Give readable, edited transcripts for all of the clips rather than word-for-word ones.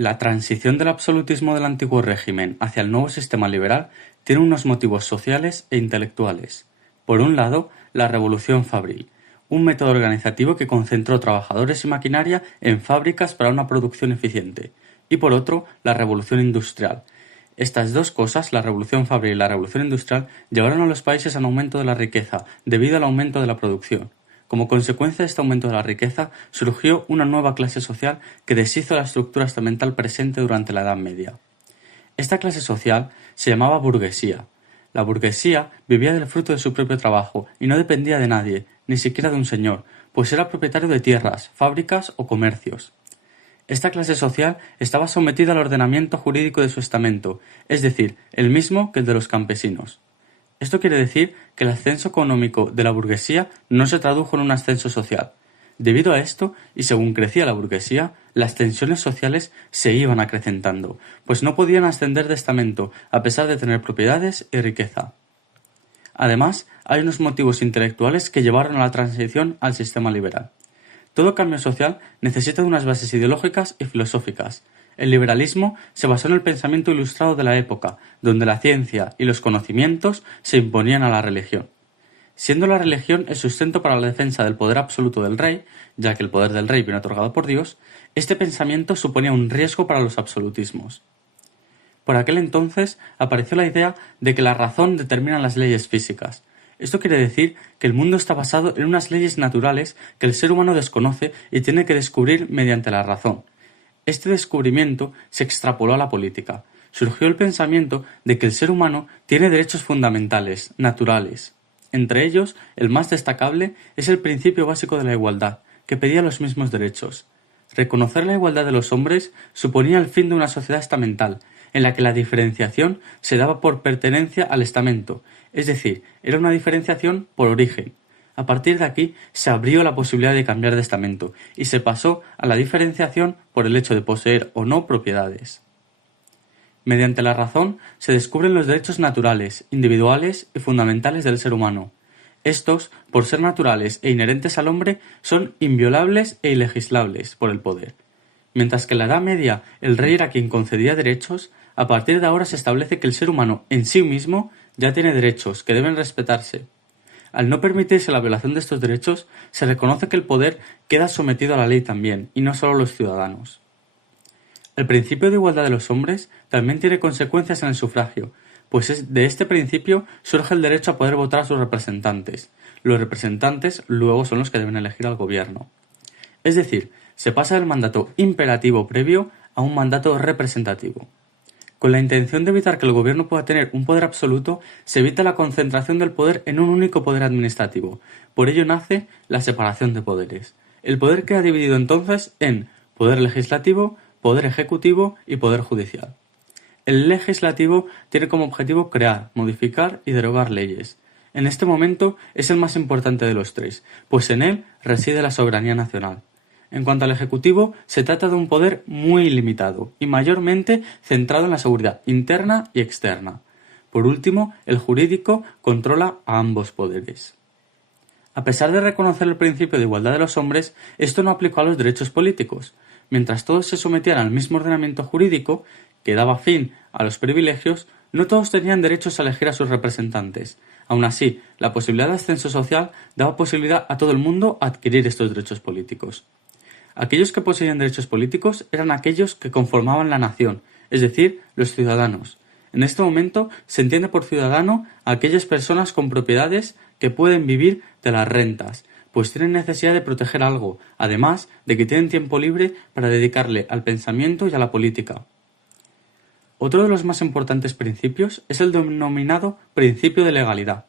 La transición del absolutismo del antiguo régimen hacia el nuevo sistema liberal tiene unos motivos sociales e intelectuales. Por un lado, la revolución fabril, un método organizativo que concentró trabajadores y maquinaria en fábricas para una producción eficiente, y por otro, la revolución industrial. Estas dos cosas, la revolución fabril y la revolución industrial, llevaron a los países a un aumento de la riqueza debido al aumento de la producción. Como consecuencia de este aumento de la riqueza, surgió una nueva clase social que deshizo la estructura estamental presente durante la Edad Media. Esta clase social se llamaba burguesía. La burguesía vivía del fruto de su propio trabajo y no dependía de nadie, ni siquiera de un señor, pues era propietario de tierras, fábricas o comercios. Esta clase social estaba sometida al ordenamiento jurídico de su estamento, es decir, el mismo que el de los campesinos. Esto quiere decir que el ascenso económico de la burguesía no se tradujo en un ascenso social. Debido a esto, y según crecía la burguesía, las tensiones sociales se iban acrecentando, pues no podían ascender de estamento a pesar de tener propiedades y riqueza. Además, hay unos motivos intelectuales que llevaron a la transición al sistema liberal. Todo cambio social necesita de unas bases ideológicas y filosóficas. El liberalismo se basó en el pensamiento ilustrado de la época, donde la ciencia y los conocimientos se imponían a la religión. Siendo la religión el sustento para la defensa del poder absoluto del rey, ya que el poder del rey viene otorgado por Dios, este pensamiento suponía un riesgo para los absolutismos. Por aquel entonces apareció la idea de que la razón determina las leyes físicas. Esto quiere decir que el mundo está basado en unas leyes naturales que el ser humano desconoce y tiene que descubrir mediante la razón. Este descubrimiento se extrapoló a la política. Surgió el pensamiento de que el ser humano tiene derechos fundamentales, naturales. Entre ellos, el más destacable es el principio básico de la igualdad, que pedía los mismos derechos. Reconocer la igualdad de los hombres suponía el fin de una sociedad estamental, en la que la diferenciación se daba por pertenencia al estamento, es decir, era una diferenciación por origen. A partir de aquí se abrió la posibilidad de cambiar de estamento y se pasó a la diferenciación por el hecho de poseer o no propiedades. Mediante la razón se descubren los derechos naturales, individuales y fundamentales del ser humano. Estos, por ser naturales e inherentes al hombre, son inviolables e ilegislables por el poder. Mientras que en la Edad Media el rey era quien concedía derechos, a partir de ahora se establece que el ser humano en sí mismo ya tiene derechos que deben respetarse. Al no permitirse la violación de estos derechos, se reconoce que el poder queda sometido a la ley también, y no solo a los ciudadanos. El principio de igualdad de los hombres también tiene consecuencias en el sufragio, pues de este principio surge el derecho a poder votar a sus representantes. Los representantes luego son los que deben elegir al gobierno. Es decir, se pasa del mandato imperativo previo a un mandato representativo. Con la intención de evitar que el gobierno pueda tener un poder absoluto, se evita la concentración del poder en un único poder administrativo. Por ello nace la separación de poderes. El poder queda dividido entonces en poder legislativo, poder ejecutivo y poder judicial. El legislativo tiene como objetivo crear, modificar y derogar leyes. En este momento es el más importante de los tres, pues en él reside la soberanía nacional. En cuanto al Ejecutivo, se trata de un poder muy limitado y mayormente centrado en la seguridad interna y externa. Por último, el jurídico controla a ambos poderes. A pesar de reconocer el principio de igualdad de los hombres, esto no aplicó a los derechos políticos. Mientras todos se sometían al mismo ordenamiento jurídico, que daba fin a los privilegios, no todos tenían derechos a elegir a sus representantes. Aun así, la posibilidad de ascenso social daba posibilidad a todo el mundo a adquirir estos derechos políticos. Aquellos que poseían derechos políticos eran aquellos que conformaban la nación, es decir, los ciudadanos. En este momento se entiende por ciudadano a aquellas personas con propiedades que pueden vivir de las rentas, pues tienen necesidad de proteger algo, además de que tienen tiempo libre para dedicarle al pensamiento y a la política. Otro de los más importantes principios es el denominado principio de legalidad.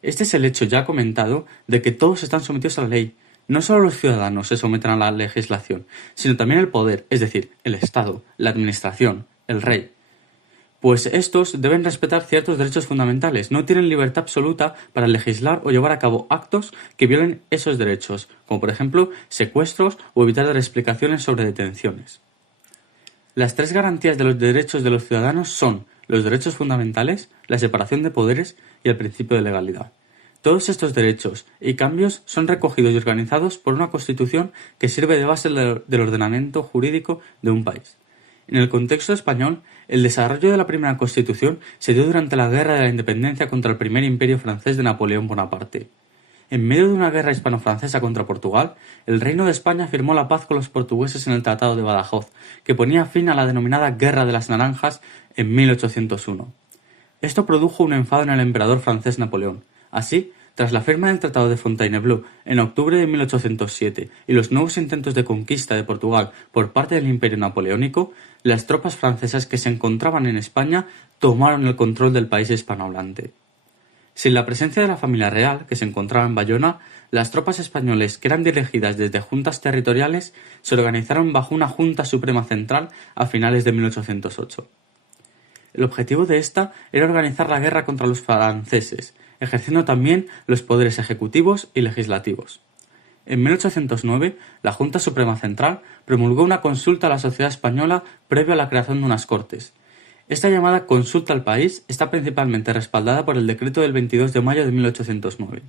Este es el hecho ya comentado de que todos están sometidos a la ley. No solo los ciudadanos se someten a la legislación, sino también el poder, es decir, el Estado, la administración, el rey. Pues estos deben respetar ciertos derechos fundamentales, no tienen libertad absoluta para legislar o llevar a cabo actos que violen esos derechos, como por ejemplo secuestros o evitar dar explicaciones sobre detenciones. Las tres garantías de los derechos de los ciudadanos son los derechos fundamentales, la separación de poderes y el principio de legalidad. Todos estos derechos y cambios son recogidos y organizados por una Constitución que sirve de base del ordenamiento jurídico de un país. En el contexto español, el desarrollo de la primera Constitución se dio durante la Guerra de la Independencia contra el primer imperio francés de Napoleón Bonaparte. En medio de una guerra hispano-francesa contra Portugal, el Reino de España firmó la paz con los portugueses en el Tratado de Badajoz, que ponía fin a la denominada Guerra de las Naranjas en 1801. Esto produjo un enfado en el emperador francés Napoleón. Así, tras la firma del Tratado de Fontainebleau en octubre de 1807 y los nuevos intentos de conquista de Portugal por parte del Imperio Napoleónico, las tropas francesas que se encontraban en España tomaron el control del país hispanohablante. Sin la presencia de la familia real, que se encontraba en Bayona, las tropas españoles, que eran dirigidas desde juntas territoriales, se organizaron bajo una Junta Suprema Central a finales de 1808. El objetivo de esta era organizar la guerra contra los franceses, ejerciendo también los poderes ejecutivos y legislativos. En 1809, la Junta Suprema Central promulgó una consulta a la sociedad española previo a la creación de unas Cortes. Esta llamada consulta al país está principalmente respaldada por el decreto del 22 de mayo de 1809.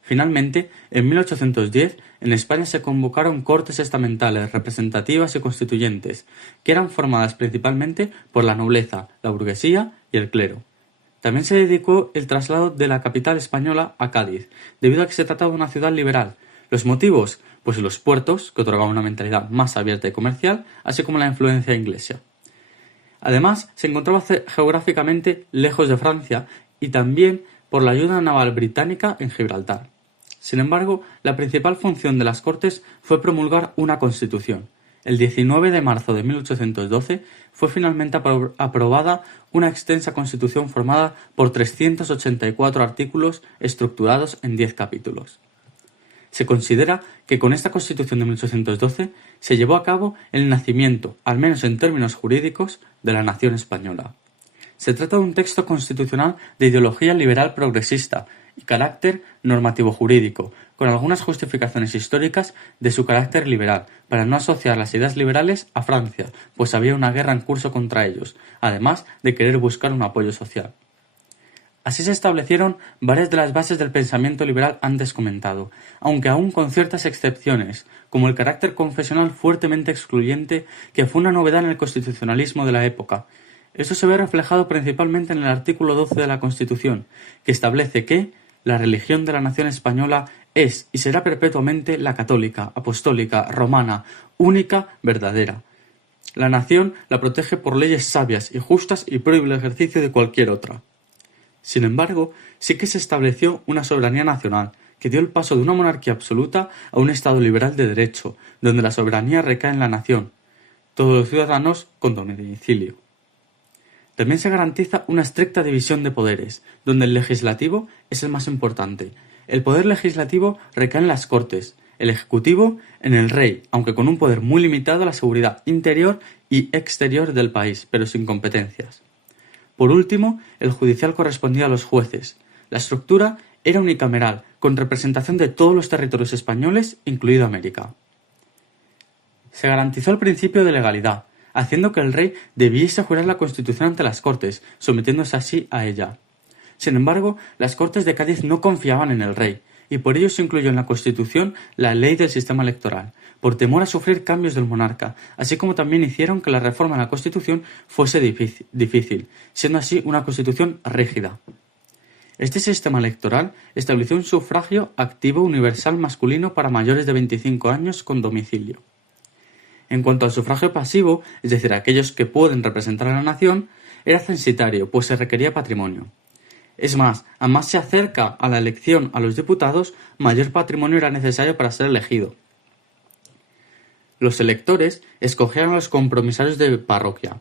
Finalmente, en 1810, en España se convocaron Cortes estamentales, representativas y constituyentes, que eran formadas principalmente por la nobleza, la burguesía y el clero. También se dedicó el traslado de la capital española a Cádiz, debido a que se trataba de una ciudad liberal. ¿Los motivos? Pues los puertos, que otorgaban una mentalidad más abierta y comercial, así como la influencia inglesa. Además, se encontraba geográficamente lejos de Francia y también por la ayuda naval británica en Gibraltar. Sin embargo, la principal función de las Cortes fue promulgar una Constitución. El 19 de marzo de 1812 fue finalmente aprobada una extensa Constitución formada por 384 artículos estructurados en 10 capítulos. Se considera que con esta Constitución de 1812 se llevó a cabo el nacimiento, al menos en términos jurídicos, de la nación española. Se trata de un texto constitucional de ideología liberal progresista y carácter normativo jurídico, con algunas justificaciones históricas de su carácter liberal, para no asociar las ideas liberales a Francia, pues había una guerra en curso contra ellos, además de querer buscar un apoyo social. Así se establecieron varias de las bases del pensamiento liberal antes comentado, aunque aún con ciertas excepciones, como el carácter confesional fuertemente excluyente que fue una novedad en el constitucionalismo de la época. Esto se ve reflejado principalmente en el artículo 12 de la Constitución, que establece que la religión de la nación española es y será perpetuamente la católica, apostólica, romana, única, verdadera. La nación la protege por leyes sabias y justas y prohíbe el ejercicio de cualquier otra. Sin embargo, sí que se estableció una soberanía nacional, que dio el paso de una monarquía absoluta a un Estado liberal de derecho, donde la soberanía recae en la nación, todos los ciudadanos con domicilio. También se garantiza una estricta división de poderes, donde el legislativo es el más importante. El poder legislativo recae en las Cortes, el ejecutivo en el rey, aunque con un poder muy limitado a la seguridad interior y exterior del país, pero sin competencias. Por último, el judicial correspondía a los jueces. La estructura era unicameral, con representación de todos los territorios españoles, incluido América. Se garantizó el principio de legalidad, haciendo que el rey debiese jurar la Constitución ante las Cortes, sometiéndose así a ella. Sin embargo, las Cortes de Cádiz no confiaban en el rey, y por ello se incluyó en la Constitución la ley del sistema electoral, por temor a sufrir cambios del monarca, así como también hicieron que la reforma de la Constitución fuese difícil, siendo así una Constitución rígida. Este sistema electoral estableció un sufragio activo universal masculino para mayores de 25 años con domicilio. En cuanto al sufragio pasivo, es decir, aquellos que pueden representar a la nación, era censitario, pues se requería patrimonio. Es más, a más se acerca a la elección a los diputados, mayor patrimonio era necesario para ser elegido. Los electores escogían a los compromisarios de parroquia.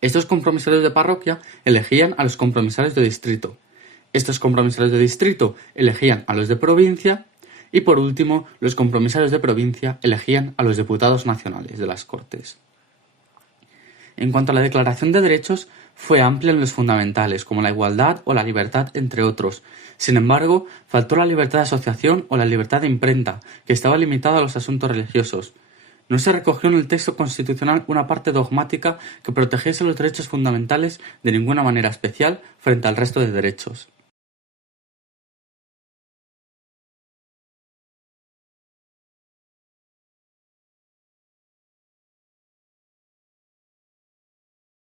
Estos compromisarios de parroquia elegían a los compromisarios de distrito. Estos compromisarios de distrito elegían a los de provincia y, por último, los compromisarios de provincia elegían a los diputados nacionales de las Cortes. En cuanto a la Declaración de Derechos, fue amplia en los fundamentales, como la igualdad o la libertad, entre otros. Sin embargo, faltó la libertad de asociación o la libertad de imprenta, que estaba limitada a los asuntos religiosos. No se recogió en el texto constitucional una parte dogmática que protegiese los derechos fundamentales de ninguna manera especial frente al resto de derechos.